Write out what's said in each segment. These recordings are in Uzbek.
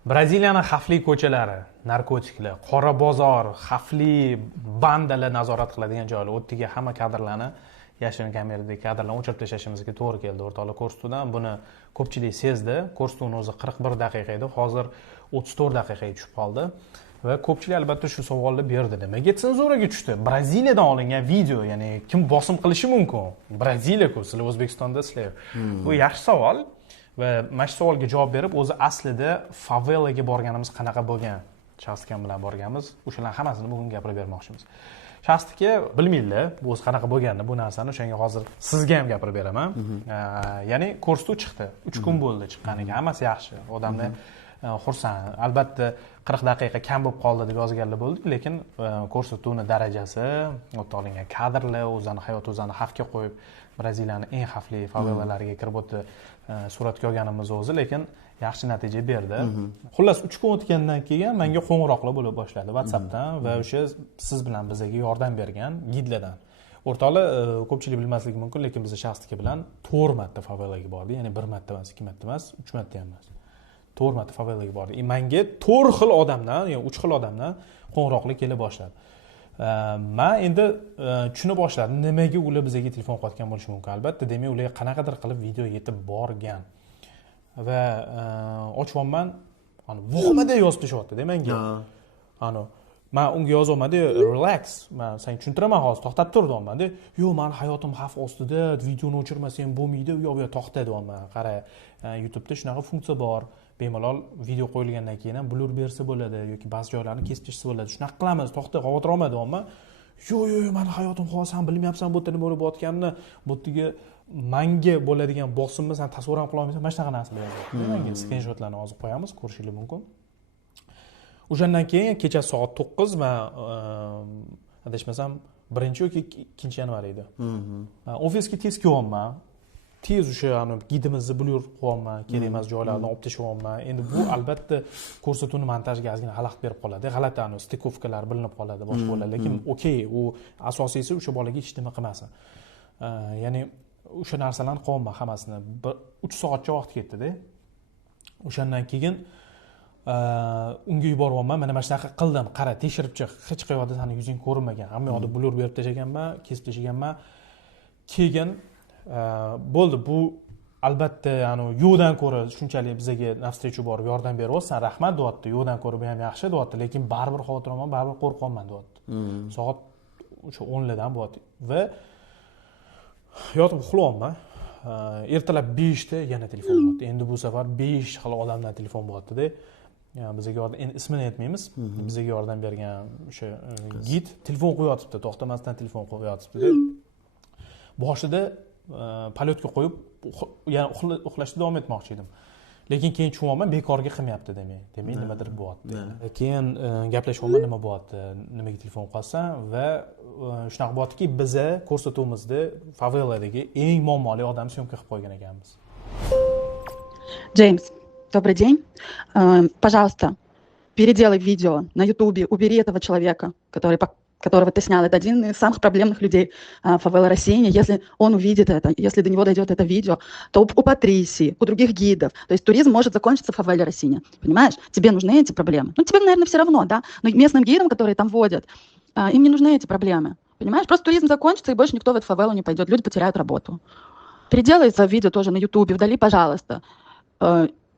Braziliyaning xavfli ko'chalari, narkotiklar, qora bozor, xavfli bandalar nazorat qiladigan joylar. O'ttiga hamma kadrlarni yashirin kameradagi kadrlarni o'chirib tashlashimizga to'g'ri keldi o'rtoqlar Ko'rstudan. Buni ko'pchilik sezdi. Ko'rstuni o'zi 41 daqiqa edi, hozir 34 daqiqaga tushib qoldi. Va ko'pchilik albatta shu savolni berdi. Nimaga senzuraga tushdi? Braziliyadan olingan video, ya'ni kim bosim qilishi mumkin? Braziliya-ku, sizlar O'zbekistonda sizlar. Bu yaxshi savol. Va mana shu savolga javob berib, o'zi aslida favelaga borganimiz qanaqa bo'lgan? Shaxskan bilan borganmiz. O'shalarning hammasini bugun gapirib bermoqchimiz. Shaxsga bilmaydilar, bu o'zi qanaqa bo'lganini, bu narsani o'shanga hozir sizga ham gapirib beraman. Ya'ni Ko'rstu chiqdi. 3 kun bo'ldi chiqqaniga. Hammasi yaxshi. Odamni xursand. Albatta 40 daqiqa kam bo'lib qoldi deb yozganlar bo'ldi, lekin ko'rsatuvning darajasi, o'tolgan kadrlar, o'zini hayot o'zini xavfga qo'yib, Braziliyaning eng xavfli favelalariga kirib o'tdi, suratga olganimiz o'zi, lekin yaxshi natija berdi. Xullas 3 kun o'tgandan keyin menga qo'ng'iroqlar bo'la boshladi WhatsAppdan va o'sha siz bilan bizga yordam bergan gidlardan. O'rtoqlar ko'pchilik bilmasligi mumkin, lekin biz shaxsga bilan 4 marta favelaga bordik, ya'ni 1 marta emas, 2 marta emas, 3 marta ham emas. 4 marta favelaga bordik. Menga 4 xil odamdan, yo'q 3 xil odamdan qo'ng'iroqlar kela boshladi. Men endi tushuna boshladim, nimaga ular bizga telefon qilayotgan bo'lishi mumkin. Albatta, demak, ularga qanaqadir qilib video yetib borgan. Va ochvonman, vohmada yozib tashyapti-da menga. Men unga yozolmadi, relax, men sen tushuntiraman hozir, to'xtab tur deyapman-da. Yo'q, men hayotim xavf ostida, videoni o'chirmasam bo'lmaydi, yo'q, to'xta deyapman. Qara, YouTube'da shunaqa funksiya bor. Bemalol video qo'yilgandan keyin ham blur bersa bo'ladi yoki ba'zi joylarni kesib tashlasa bo'ladi. Shunaqa qilamiz, to'xta, xavotir olma deyapman. Yo'q, meni hayotim xavf, sen bilmayapsan bu yerda nima bo'lib o'tganini, bu yerga menga bo'ladigan bosimni sen tasavvur ham qila olmaysan. Mana shunaqa narsalar yozadi. Menga screenshotlarni hozir qo'yamiz, ko'rishingiz mumkin. O'shandan keyin kecha soat 9 men adashmasam 1 yoki 2 yanvar edi. Ofisga tez kelyapman. Tez o'sha gidimizni blur qo'yaman, kerak emas joylarni olib tashlayapman. Endi bu albatta ko'rsatuvni montajga ozgina xalaqit berib qoladi. G'alati stikovkalar bilinib qoladi, boshqa bo'ladi. Lekin okey, u asosiysi o'sha bolaga hech nima qilmasin. Ya'ni o'sha narsalarni qilyapman hammasini. 3 soatcha vaqt ketdi-da. O'shandan keyin unga yuboryapman. Mana shunaqa qildim. Qara, tekshirib chiq. Hech qayerda seni yuzing ko'rinmagan. Hamma yoqda blur berib tashlaganman, kesib tashlaganman. Keyin bo'ldi, bu albatta yo'qdan ko'ra shunchalik bizga navstrochu borib yordam beryapsan, rahmat deyapti. Yo'qdan ko'ra bu ham yaxshi deyapti, lekin baribir xavotirman, baribir qo'rqyapman deyapti. Soat o'sha 10 dan bo'lyapti va yotib uxlayapman. Ertalab 5 da yana telefon bo'lyapti. Endi bu safar 5 xil odamdan telefon bo'lyapti-da. Bizga yordam, endi ismini aytmaymiz. Bizga yordam bergan o'sha gid telefon qo'yotibdi, to'xtamasdan telefon qo'yotibdi-da. Boshida polyotga qo'yib, yana uxlashda davom etmoqchi edim. Lekin keyin tushunyapman, bekorga qilmayapti demak. Demak, nimadir bo'lyapti. Keyin gaplashyapman, nima bo'lyapti, nimaga telefon qilsan va shunaqa bo'lyaptiki, biz ko'rsatuvimizda faveladagi eng muammoli odamni syomka qilib qo'ygan ekanmiz. Джеймс, добрый день. Пожалуйста, переделай видео на YouTube, убери этого человека, которого ты снял. Это один из самых проблемных людей фавела России. Если он увидит это, если до него дойдет это видео, то у Патрисии, у других гидов. То есть туризм может закончиться в фавеле России. Понимаешь? Тебе нужны эти проблемы. Ну, тебе, наверное, все равно, да? Но местным гидам, которые там водят, им не нужны эти проблемы. Понимаешь? Просто туризм закончится, и больше никто в эту фавелу не пойдет. Люди потеряют работу. Переделай это видео тоже на YouTube, вдали, пожалуйста.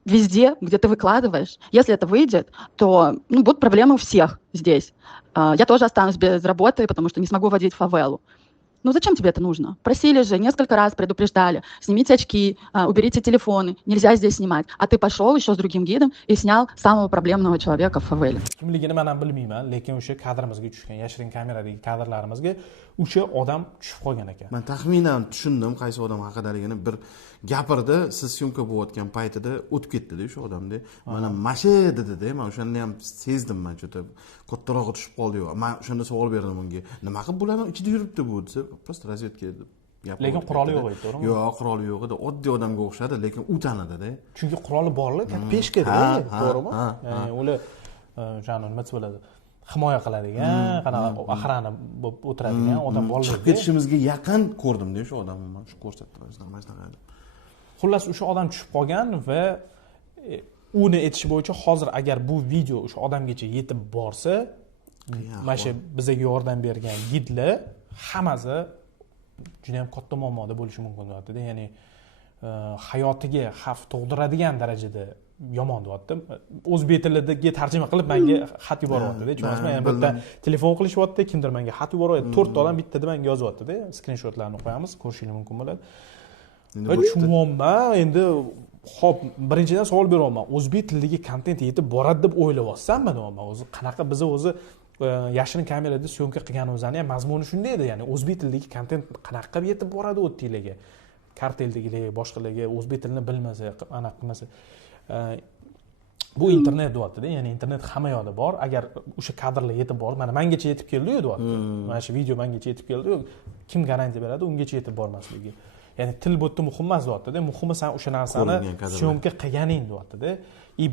Везде, где ты выкладываешь. Если это выйдет, то будут проблемы у всех здесь. Я тоже останусь без работы, потому что не смогу водить фавелу. Ну зачем тебе это нужно? Просили же, несколько раз предупреждали. Снимите очки, уберите телефоны. Нельзя здесь снимать. А ты пошел еще с другим гидом и снял самого проблемного человека в фавеле. Kimligini men ham bilmayman, lekin o'sha kadrimizga tushgan, yashirin kameradagi kadrlarimizga o'sha odam tushib qolgan ekan. Men taxminan tushundim qaysi odam haqidaligini. Bir gapirdi, siz syomka bo'layotgan paytida o'tib ketdi-da o'sha odamda. Mana masha dedi-da, men o'shani ham sezdim, men juda kattarog'i tushib qoldi-yu. Men o'shanda savol berdim unga. Nima qilib bularning ichida yuribdi bu desa, просто razvedka edi. Lekin quroli yo'q edi, to'g'rimi? Yo'q, quroli yo'q edi. Oddiy odamga o'xshadi, lekin u tanidi-da. Chunki quroli borlar, peshkada, to'g'rimi? Ya'ni ular o'shani nima bo'ladi? Himoya qiladigan, qanaqa aqrani bo'lib o'tiradigan odam borlar. Chiqib ketishimizga yaqin ko'rdim-da o'sha odamni, men shu ko'rsatdim, mana shunaqa. Xullas o'sha odam tushib qolgan va uni aytish bo'yicha hozir agar bu video o'sha odamgacha yetib borsa, mana shu bizga yordam bergan gidlar hammasi juda ham katta muammoda bo'lishi mumkin deyapti. Ya'ni hayotiga xavf tug'diradigan darajada yomon deyapti. O'zbek tiliga tarjima qilib menga xat yuboryapti-da. Tushunasizmi? Ya'ni bitta telefon qilishyapti, kimdir menga xat yuboryapti. 4 ta odam bittada menga yozyapti-da. Skrinshotlarni qo'yamiz, ko'rishingiz mumkin bo'ladi. Tushunmayman, endi xo'p, birinchidan savol beryapman. O'zbek tilidagi kontent yetib boradi deb o'ylayapsanmi deyapman. O'zi qanaqa biz o'zi yashirin kamerada syomka qilganimizni ham mazmuni shunday edi. Ya'ni o'zbek tilidagi kontent qanaqa yetib boradi o'tdinglarga. Karteldagilar, boshqalarga o'zbek tilini bilmasa, anaqa qilmasa. Bu internet deyapti-da. Ya'ni internet hamma yoqda bor. Agar o'sha kadrlar yetib borib, mana mengacha yetib keldi-yu deyapti. Mana shu video mengacha yetib keldi. Kim garantiya beradi ungacha yetib bormasligi? Ya'ni til bu yerda muhim emas deyapti-da. Muhimi sen o'sha narsani syomka qilganing deyapti-da.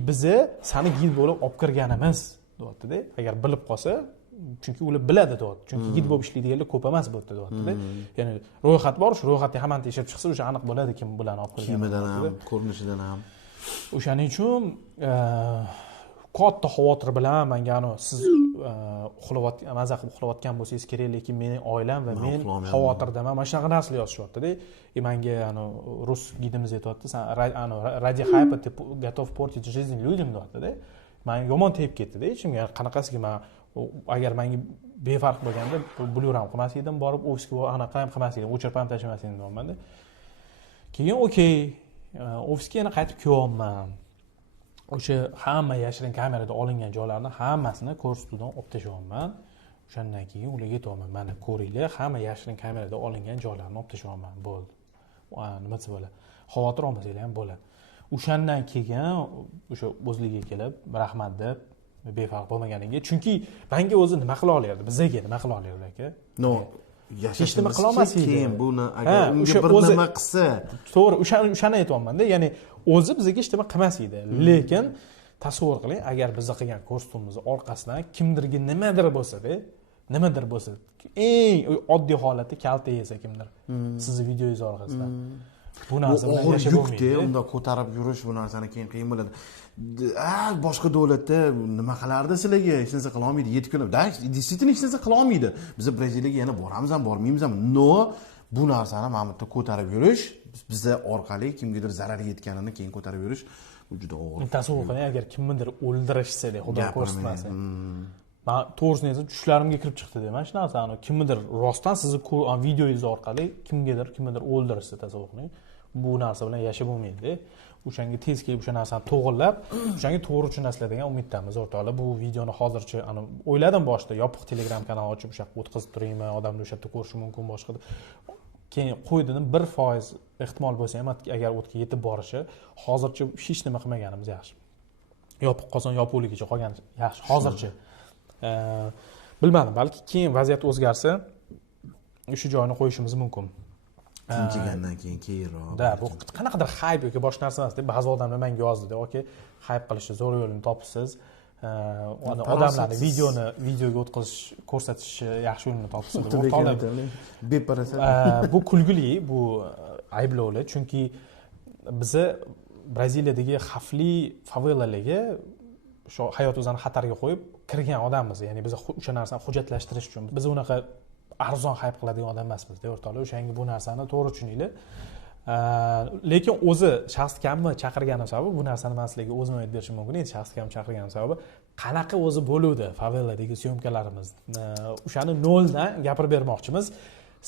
Bizni seni gid bo'lib olib kirganimiz deyapti-da. Agar bilib qolsa, chunki ular biladi deyapti. Chunki gid bo'lib ishlaydiganlar ko'p emas bu yerda deyapti-da. Ya'ni ro'yxat bor, shu ro'yxatda hammani tekshirib chiqsa, o'sha aniq bo'ladi kim bilan olib kirgan. Kimidan ham, ko'rinishidan ham. O'shaning uchun katta xavotir bilan menga siz uxlayotgan, maza qilib uxlayotgan bo'lsangiz kerak, lekin mening oilam va men xavotirdaman. Mana shunaqa narsalar yozishyapti-da. Menga rus gidimiz aytayapti, "Sen ради хайпа ты готов портить жизнь людям" deyapti-da. Men yomon tegib ketdi-da ichimga. Qanaqasiga men agar menga befarq bo'lganda blur ham qilmas edim, borib ofisga anaqa ham qilmas edim, o'chirib ham tashlamas edim deyapman-da. Keyin okey, ofisga yana qaytib kelyapman. O'sha hamma yashirin kamerada olingan joylarni hammasini ko'rsatuvdan olib tashyapman. O'shandan keyin ularga aytaman, mana ko'ringlar, hamma yashirin kamerada olingan joylarni olib tashyapman. Bo'ldi. Nima desa bo'ladi? Xavotir olmasanglar ham bo'ladi. O'shandan keyin o'sha o'zligiga kelib, rahmat deb befarq bo'lmaganingga, chunki menga o'zi nima qila olardi, bizga nima qila olardi aka? No, yashashimiz keyin buni agar unga bir nima qilsa, to'g'ri, o'shani aytyapman-da, ya'ni o'zi bizga hech nima qilmas edi. Lekin tasavvur qiling, agar biz qilgan ko'rsatuvimiz orqasidan kimdirga nimadir bo'lsa-da, nimadir bo'lsa, eng oddiy holatda kalta yesa kimdir, sizni videoyingiz orqasidan. Bu narsa bilan yashab bo'lmaydi. Unda ko'tarib yurish bu narsani keyin qiyin bo'ladi. Boshqa davlatda nima qilardi sizlarga? Hech narsa qila olmaydi. 7 kun. Действительно hech narsa qila olmaydi. Biz Braziliyaga yana boramiz ham, bormaymiz ham. No, bu narsani mana bu yerda ko'tarib yurish, bizda orqali kimgadir zarar yetganini keyin ko'tarib yurish bu juda og'ir. Tasavvur qiling, agar kimnidir o'ldirishsa-da, xudo ko'rsatmasin. Men to'g'risini aytsam, tushlarimga kirib chiqdi deyman shu narsani. Kimnidir rostdan sizni videoyingiz orqali kimnidir o'ldirishsa, tasavvur qiling. Bu narsa bilan yashab bo'lmaydi. O'shanga tez kelib o'sha narsani to'g'irlab, o'shanga to'g'ri tushunasizlar degan umiddamiz o'rtoqlar. Bu videoni hozircha o'yladim boshida yopiq Telegram kanal ochib o'sha o'tkazib turaymi, odamlar o'sha yerda ko'rishi mumkin boshqa. Keyin qo'ydim 1% ehtimol bo'lsa ham agar o'tga yetib borishi, hozircha hech nima qilmaganimiz yaxshi. Yopiq qozon yopuqligicha qolgan yaxshi hozircha. Bilmadim, balki keyin vaziyat o'zgarsa o'sha joyini qo'yishimiz mumkin. Tinchigandan keyin keyinroq. Da, bu qanaqadir hype yoki boshqa narsa emas deb ba'zi odamlar menga yozdi-da, "Okey, hype qilishni zo'r yo'lini topsiz. Odamlarni videoga o'tkazish, ko'rsatish yaxshi yo'lini topsiz" deb o'rtoqlar. Beparasa. Bu kulgili, bu ayblovlar, chunki bizni Braziliyadagi xavfli favelalarga shu hayotimizni xatarga qo'yib kirgan odammiz. Ya'ni biz o'sha narsani hujjatlashtirish uchun biz unaqa arzon hype qiladigan odam emasmiz-da, o'rtoqlar. O'shanga bu narsani to'g'ri tushuninglar. Lekin o'zi shaxs kamni chaqirgani sababi bu narsani men sizlarga o'zim aytib berishim mumkin edi. Shaxs kamni chaqirgani sababi qanaqa o'zi bo'luvdi faveladagi syomkalarimiz. O'shani noldan gapirib bermoqchimiz.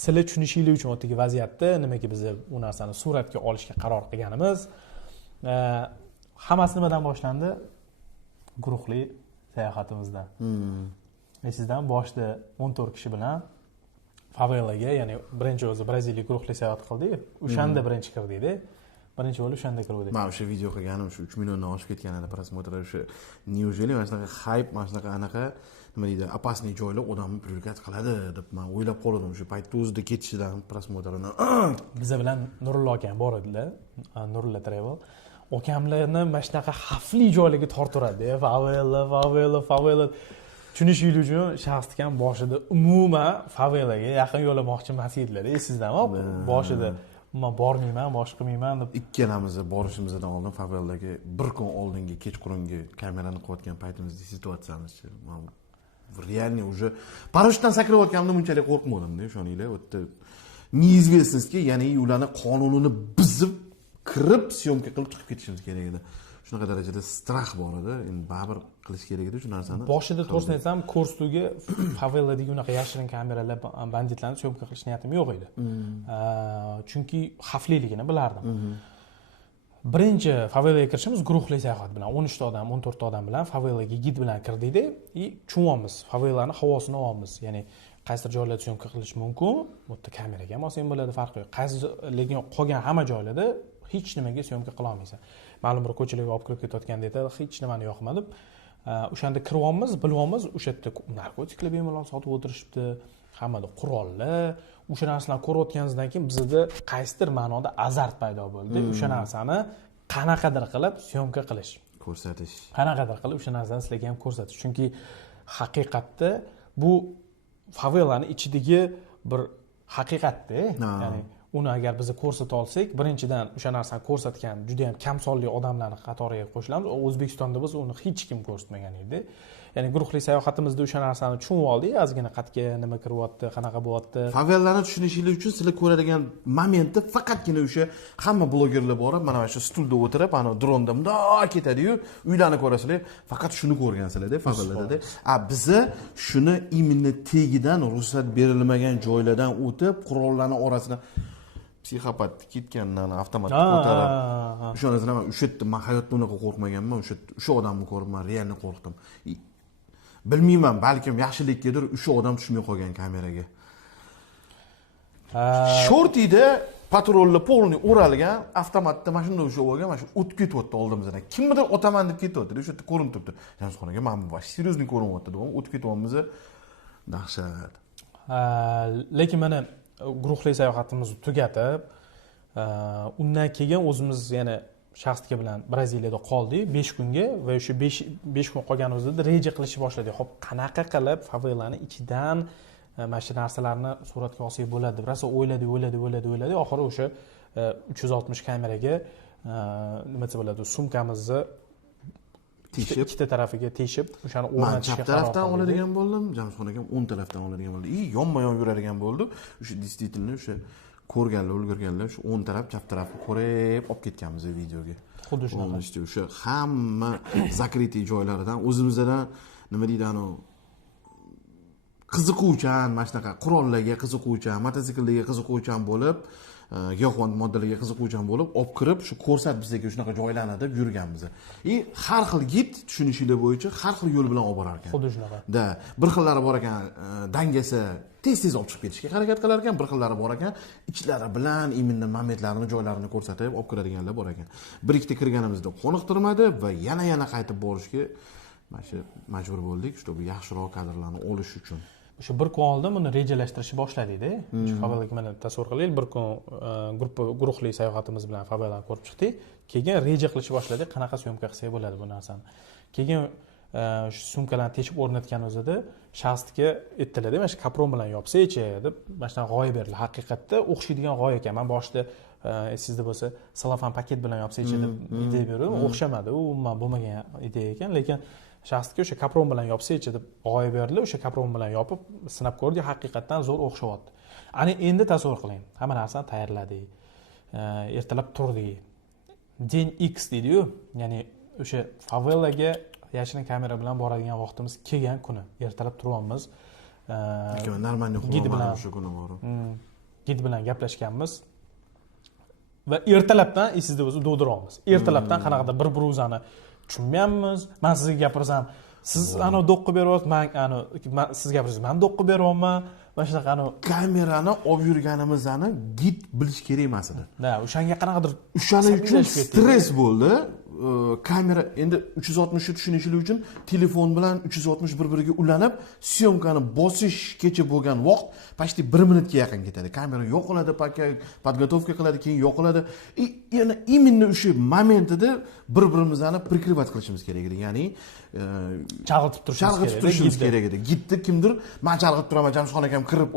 Sizlar tushunishinglar uchun o'tdagi vaziyatda nimaga biz bu narsani suratga olishga qaror qilganimiz. Hammasi nimadan boshlandi? Guruhli sayohatimizdan. Sizdan boshida 14 kishi bilan favelaga, ya'ni birinchi o'zi Braziliya guruhli sayohat qildik. O'shanda birinchi kirdik-da. Birinchi bo'lib o'shanda kirdik. Men o'sha video qilganim shu 3 milliondan oshib ketgan edi prosmotr. O'sha неужели mana shunaqa hype, mana shunaqa anaqa nima deydi, opasniy joylar odamni prioritet qiladi deb men o'ylab qoldim o'sha paytda o'zida ketishidan prosmotrini. Biz bilan Nurullo akam bor edilar. Nurullo Travel. Okamlarni mana shunaqa xavfli joylarga tortiradi. Favela. Tushunishing uchun shaxs ham boshida umuman favelaga yaqin yo'lamoqchi emas edilar. Esingizdanmi? Boshida man bormayman, bosh qilmayman deb. Ikkalamiz borishimizdan oldin faveldagi bir kun oldingi kechqurungi kamerani qilayotgan paytimizda situatsiyamiz-chi. Men realniy уже parashutdan sakrayotganimda bunchalik qo'rqmadim-da, ishoninglar. U yerda neizvestnostga, ya'ni ularni qonunini buzib, kirib, syomka qilib chiqib ketishimiz kerak edi. Shunaqa darajada strah bor edi. Endi baribir qilish kerak edi shu narsani. Boshida to'g'risini aytsam, Korstuga faveladagi unaqa yashirin kameralar, banditlarni syomka qilish niyatim yo'q edi. Chunki xavfliligini bilardim. Birinchi favelaga kirishimiz guruhli sayohat bilan 13 ta odam, 14 ta odam bilan favelaga gid bilan kirdikda, chuvamiz, favelani havosini olamiz. Ya'ni qaysidir joylarda syomka qilish mumkin, bu yerda kameraga ham olsang bo'ladi, farqi yo'q. Lekin qolgan hamma joylarda hech nimaga syomka qila olmaysan. Ma'lum bir ko'chalarga olib kirib ketayotganda hech nimani yoqmadi. O'shanda kiryapmiz, bilyapmiz, o'sha yerda narkotiklar bemalol sotib o'tirishibdi, hammada qurollar, o'sha narsalarni ko'rayotganimizdan keyin bizda qaysidir ma'noda azart paydo bo'ldi. O'sha narsani qanaqadir qilib syomka qilish, ko'rsatish. Qanaqadir qilib o'sha narsani sizlarga ham ko'rsatish. Chunki haqiqatda bu favelani ichidagi bir haqiqatda, ya'ni uni agar biz ko'rsata olsak, birinchidan o'sha narsani ko'rsatgan juda ham kam sonli odamlarni qatoriga qo'shilamiz. O'zbekistonda biz uni hech kim ko'rsatmagan edi. Ya'ni guruhli sayohatimizda o'sha narsani tushunib oldik, ozgina qatga nima kiryapti, qanaqa bo'lyapti. Favellarni tushunishingiz uchun sizlar ko'radigan momentda faqatgina o'sha hamma blogerlar borib, mana shu stulda o'tirib, ana dronda bundoq ketadi-yu, uylarni ko'rasizlar, faqat shuni ko'rgansizlar-da favellarda. Biza shuni imенно tegidan ruxsat berilmagan joylardan o'tib, qurollarning orasidan psixopat ketgandan avtomatga ko'tarib. O'sha narsani men o'sha yerda men hayotda unaqa qo'rqmaganman, o'sha odamni ko'rib men realni qo'rqdim. Bilmayman, balkim yaxshilikkadir o'sha odam tushmay qolgan kameraga. Shortida patrollar polni o'ralgan, avtomatda mashina o'sha bo'lgan, mana shu o'tib ketyapti oldimizdan. Kimdir otaman deb ketyapti, o'sha yerda ko'rinib turibdi. Jamshxonaga men bu seriyozli ko'rinyapti, deb o'tib ketyapmiz. Dahshat. Lekin mana guruhli sayohatimizni tugatib, undan keyin o'zimiz yana shaxsga bilan Braziliyada qoldik 5 kunga va o'sha 5 kun qolganimizda reja qilishni boshladik. Xo'p, qanaqa qilib favelani ichidan mana shu narsalarni suratga olsak bo'ladi deb rosa o'yladik. Oxiri o'sha 360 kameraga nima desa bo'ladi, sumkamizni teshib, ikkita tarafiga teshib, o'shani o'rnatishga qaror qildik. Chap tarafdan oladigan bo'ldim, Jamshxonaga ham 10 tarafdan oladigan bo'ldi. Yonma-yon yuradigan bo'ldi. O'sha действительно o'sha ko'rganlar, ulgurganlar shu 10 taraf, chap tarafni ko'rib olib ketganmiz videoga. Xuddi shunaqa. O'sha hamma zakritiy joylaridan o'zimizdan nima deydi, qiziquvchan, mana shunaqa qurollarga qiziquvchan, mototsikllarga qiziquvchan bo'lib, giyohvand moddalarga qiziquvchan bo'lib, olib kirib, shu ko'rsat bizga shunaqa joylarni deb yurganmiz. Har xil gid tushunishinglar bo'yicha har xil yo'l bilan olib borar ekan. Xuddi shunaqa. Bir xillari bor ekan, dangasa tez olib chiqib ketishga harakat qilar ekan, bir xillari bor ekan, ichlari bilan iminni momentlarini, joylarini ko'rsatib olib kiradiganlar bor ekan. Bir ikkita kirganimizda qoniqtirmadi va yana qaytib borishga majbur bo'ldik, shu yaxshiroq kadrlarni olish uchun. O'sha bir kun oldin buni rejalashtirishni boshladik-da. Shu favelga mana tasavvur qilaylik, bir kun guruhli sayohatimiz bilan favelani ko'rib chiqdik. Keyin reja qilishni boshladik, qanaqa syomka qilsak bo'ladi bu narsani. Keyin shu sumkalarni teshib o'rnatganimizda shaxsga aytdilar-da, mana shu kapron bilan yopsa-chi deb, mana shunaqa g'oya berildi. Haqiqatda o'xshaydigan g'oya ekan. Men boshida sizda bo'lsa, salofan paket bilan yopsa-chi deb ideya berdim. O'xshamadi, u umuman bo'lmagan ideya ekan, lekin shaxsga o'sha kapron bilan yopsa-chi deb g'oya berildi. O'sha kapron bilan yopib sinab ko'rdik, haqiqatdan zo'r o'xshayapti. Ani endi tasavvur qiling. Hamma narsani tayyorladik. Ertalab turdik. Den X deydi-yu, ya'ni o'sha favelaga yashirin kamera bilan boradigan vaqtimiz kelgan kuni. Ertalab turyapmiz. Normalniy uxlamoqman o'sha kuni bor. Gid bilan gaplashganmiz. Va ertalabdan esingizda bo'lsa do'diramiz. Ertalabdan qanaqadir bir o'zani tushunmayapmiz. Men sizga gapirsam, siz do'qqa beryapsiz, men siz gapirsangiz, men do'qqa beryapman. Mana shunaqa kamerani olib yurganimizni gid bilish kerak emas edi. O'shanga qanaqadir o'shaning uchun stress bo'ldi. Kamera endi 360 ni tushunishingiz uchun telefon bilan 360 bir-biriga ulanib, syomkani bosishgacha bo'lgan vaqt почти 1 minutga yaqin ketadi. Kamera yo'qoladi, podgotovka qiladi, keyin yo'qoladi. Yana именно o'sha momentida bir-birimizni prikrivat qilishimiz kerak edi. Ya'ni chalg'itib turishimiz kerak edi. Gidni kimdir, men chalg'itib turaman, Jamshxon akam kirib